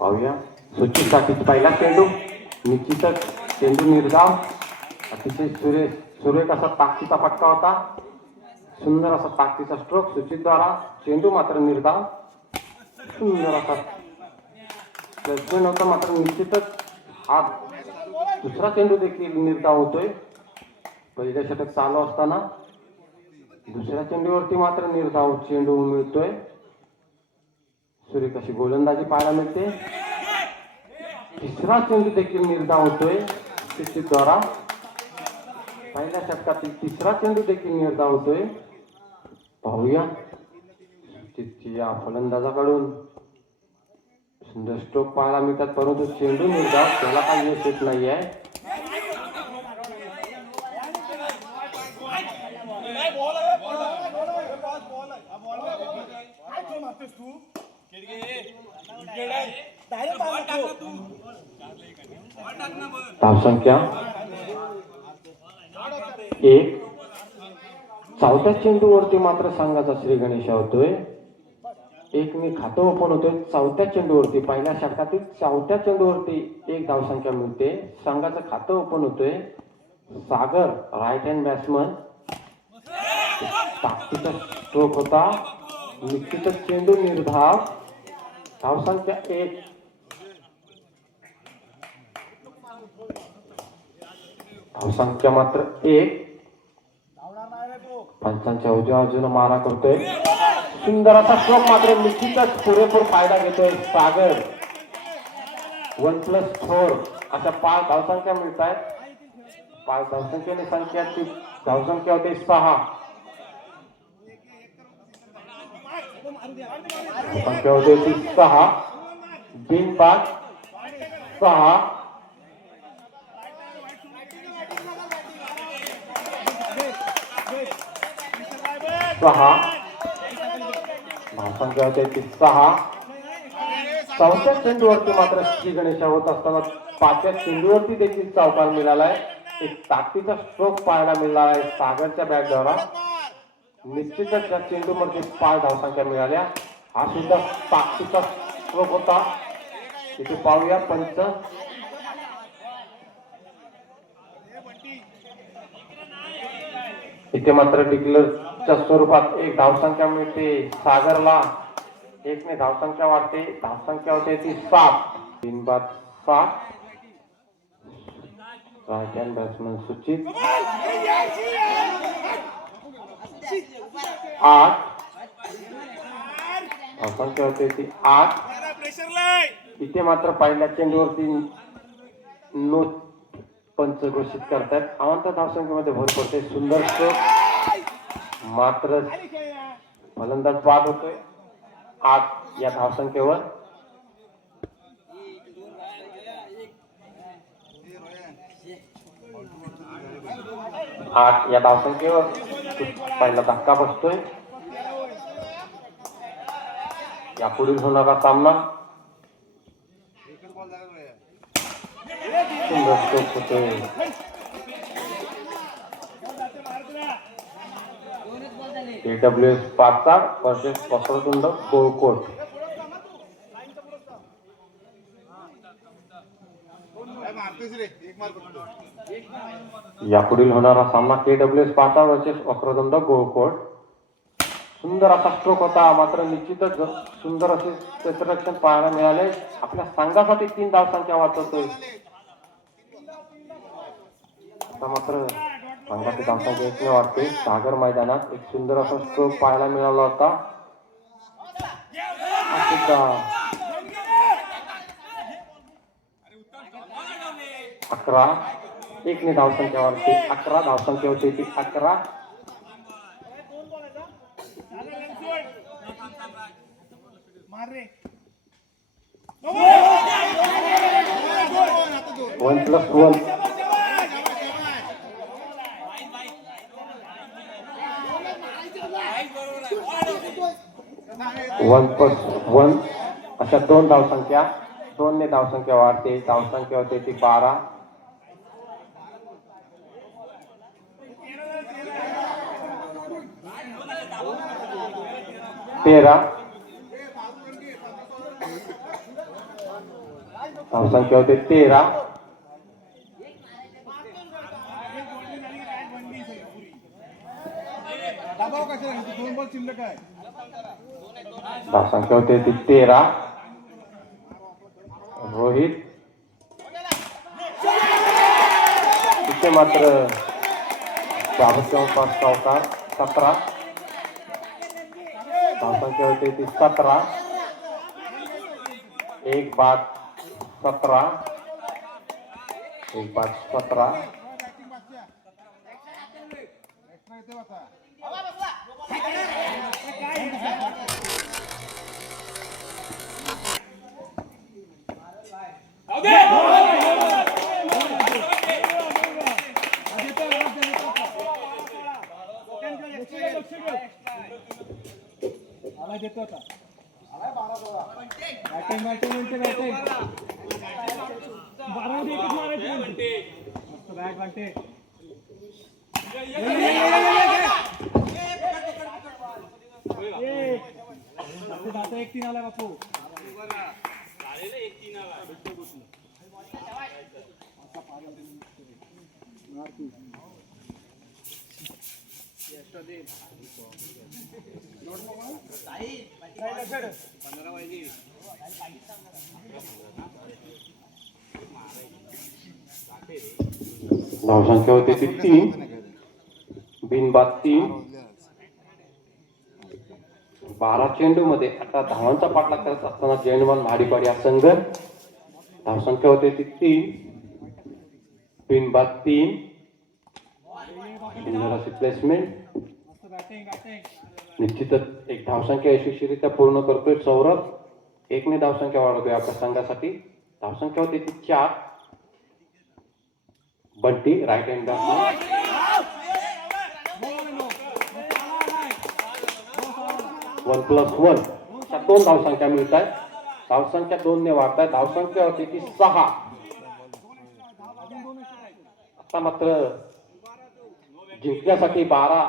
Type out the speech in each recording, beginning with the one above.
पाहूया सुचितसाठी पहिला चेंडू, निश्चितच चेंडू निर्धाव, अतिशय सुरेख असा ताकदीचा फटका होता, सुंदर असा ताकदीचा स्ट्रोक सुचित द्वारा, चेंडू मात्र निर्धाव, सुंदर असा प्लेसमेंट होता, मात्र निश्चितच हा दुसरा चेंडू देखील निर्धाव होतोय. पहिल्या षटक चालू असताना दुसऱ्या चेंडूवरती मात्र निर्धाव चेंडू मिळतोय. सुरेख अशी गोलंदाजी पाहायला मिळते. तिसरा चेंडू देखील निर्धाव होतोय सुचित द्वारा. पहिल्या षटकातील तिसरा चेंडू देखील निर्धाव होतोय. पाहूया सुचितची या फलंदाजाकडून सुंदर स्ट्रोक पाहायला मिळतात, परंतु चेंडू निर्धाव, त्याला काही यश येत नाही आहे. धावसंख्या 1. चौथ्या चेंडूवरती मात्र संघाचा श्री गणेश होतोय. 1 खातं ओपन होतोय चौथ्या चेंडूवरती. पहिल्या षटकातील चौथ्या चेंडूवरती 1 धावसंख्या मिळते. संघाचं खातं ओपन होतोय. सागर राईट हँड बॅट्समन, ताकदीचा स्ट्रोक होता, निश्चितच चेंडू निर्धाव. धावसंख्या 1. धावसंख्या मात्र 1. पंचांच्या उजव्या बाजूने मारा करतोय. सुंदर असा स्ट्रोक, मात्र निश्चितच पुरेपूर फायदा घेतोय सागर. 1+4 अशा 5 धावसंख्या मिळत आहेत. 5 धावसंख्येने संख्याची धावसंख्या होते 6. धावसंख्या होते 6. बिनबाद 6. धावसंख्या होते 6. चौथ्या चेंडूवरती मात्र श्री गणेश होत असताना 5व्या चेंडूवरती देखील चौकार मिळालाय. एक ताकदीचा स्ट्रोक पाहायला मिळाला आहे सागरच्या बॅटद्वारा. निश्चितच या चेंडूमध्ये 5 धावसंख्या मिळाल्या. हा सुद्धा ताकदीचा स्ट्रोक होता. इथे पाहूया पंच. इथे मात्र डिक्लेअरच्या स्वरूपात 1 धावसंख्या मिळते सागरला. 1 धावसंख्या वाढते. धावसंख्या होते ती 7. बिनबाद 7. राईट हँड बॅट्समन सुचित 8. धावसंख्या होते ती 8. इथे मात्र पहिल्या चेंडूवरती नो पंच घोषित करतात. अवंत धावसंख्येमध्ये भर पडते. सुंदर स्ट्रोक, मात्र फलंदाज बाद होतोय 8 या धावसंख्येवर. 8 या धावसंख्येवर पहिला धक्का बसतोय. यापुढील होणारा सामना सुंदर स्ट्रोक होतोय. AWS 5 versus Vakratunda Gokul. यापुढील होणारा सामना KWS 5 वर्सेस वक्रतुंड गोकुळ. सुंदर असा स्ट्रोक होता, मात्र निश्चितच सुंदर असे क्षेत्ररक्षण पाहायला मिळाले. आपल्या संघासाठी 3 धावसंख्या वाचवतोय. आता मात्र संघाची धावसंख्या 1 वाढते. सागर मैदानात एक सुंदर असा स्ट्रोक पाहायला मिळाला होता. 11. 1 धावसंख्या वाढते. 11 धावसंख्या होती ती 11. One plus one. 1+1 अशा 2 धावसंख्या. 2 धावसंख्या वाढते. धावसंख्या होते ती 12. 13. धावसंख्या होते 13. धावसंख्या होते 13. रोहित इथे मात्र पास चौकार 17. धावसंख्या होते ती 17. एक बाद 17. एक बाद 17. एक 3 आला बापू. 15 वाजली. धावसंख्या होती ती 3. बिनबाद 3. 12 चेंडू मध्ये आता धावांचा पाठलाग करत असताना जैनवान महाडीपाडी हा संघ. धावसंख्या होते ती 3. बिनबाद 3. सुंदर अशी प्लेसमेंट. निश्चितच एक धावसंख्या यशस्वीरित्या पूर्ण करतोय सौरभ. 1 ने धावसंख्या वाढवतोय आपल्या संघासाठी. धावसंख्या होती ती 4. Bunty right hand batsman. 1+1 अशा 2 धावसंख्या मिळत आहेत. धावसंख्या 2 ने वाढत आहे. धावसंख्या होती ती 6. आता मात्र जिंकण्यासाठी 12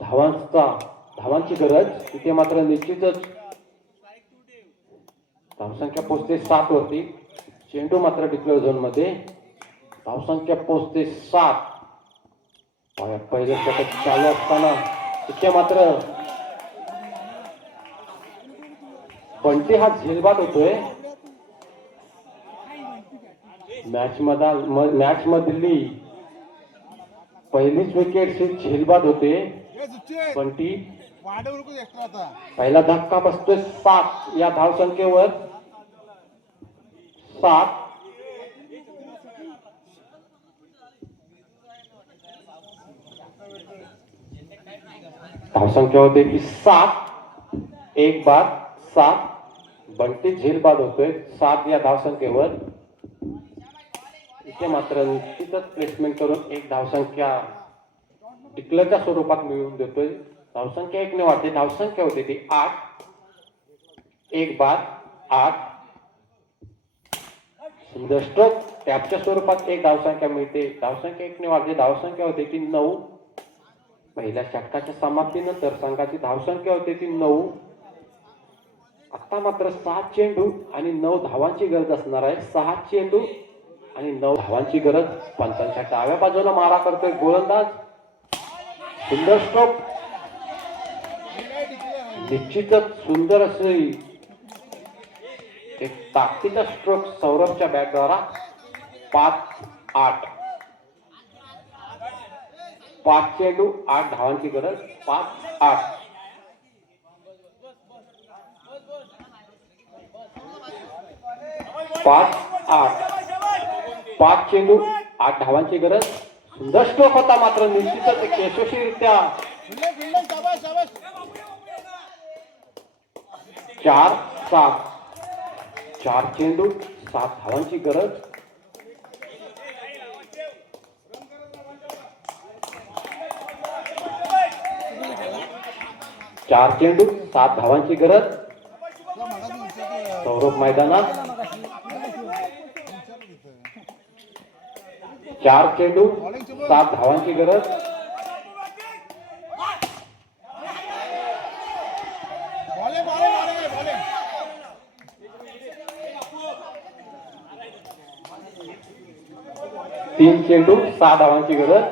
धावांची गरज. तिथे मात्र निश्चितच धावसंख्या पोहोचते 7 वरती. चेंडू मात्र डिक्लेअर झोन मध्ये. धावसंख्या पोहोचते 7. पहिलं षटक चालू असताना तिथे मात्र बंटी हा झेलबाद होतोय. मॅच मधली पहिलीच विकेट ही झेलबाद होते. बंटी पहिला धक्का बसतोय 7 या धावसंख्येवर. 7. धावसंख्या होते ती 7. एक बाद 7. बंटी झेलबाद होतोय 7 या धावसंख्येवर. इथे मात्र निश्चितच प्लेसमेंट करून एक धावसंख्या डिक्लेअरच्या स्वरूपात मिळवून देतोय. धावसंख्या 1 ने वाढते. धावसंख्या होते ती 8. एक बाद 8. सुंदर स्ट्रोक. टॅपच्या स्वरूपात एक धावसंख्या मिळते. धावसंख्या 1 ने वाढते. धावसंख्या होते ती 9. पहिल्या षटकाच्या समाप्तीनंतर संघाची धावसंख्या होते ती 9. आता मात्र 7 चेंडू आणि 9 धावांची गरज असणार आहे. 6 चेंडू आणि 9 धावांची गरज. पंचांच्या डाव्या बाजूला मारा करतोय गोलंदाज. सुंदर स्ट्रोक. निश्चितच सुंदर असे एक ताकदीचा स्ट्रोक सौरभच्या बॅटद्वारा. 5-8. 5 चेंडू 8 धावांची गरज. 5-8. 5-8. 5 चेंडू 8 धावांची गरज. सुंदर स्ट्रोक होता मात्र निश्चितच एक यशस्वीरित्या 4-7. 4 चेंडू 7 धावांची गरज. चार चेंडू 7 धावांची गरज. सौरभ मैदानात. 4 चेंडू 7 धावांची गरज. 3 चेंडू 6 धावांची गरज.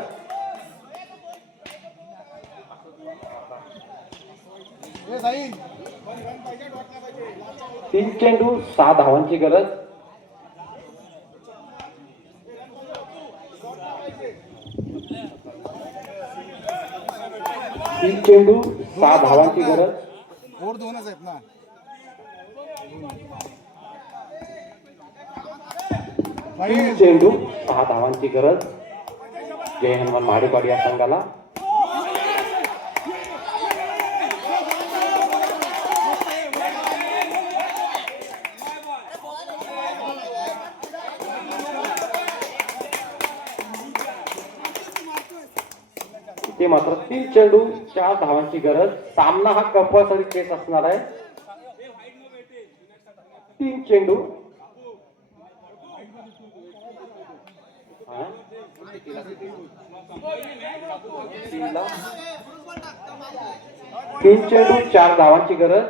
तीन चेंडू 6 धावांची गरज. तीन चेंडू 6 धावांची गरज. और दोनच आहेत ना. तीन चेंडू 6 धावांची गरज. जय हनुमान महाडेवाडी या संघाला. ते मात्र 3 चेंडू 4 धावांची गरज. सामना हा कंपल्सरी केस असणार आहे. 3 चेंडू 3 चेंडू 4 धावांची गरज.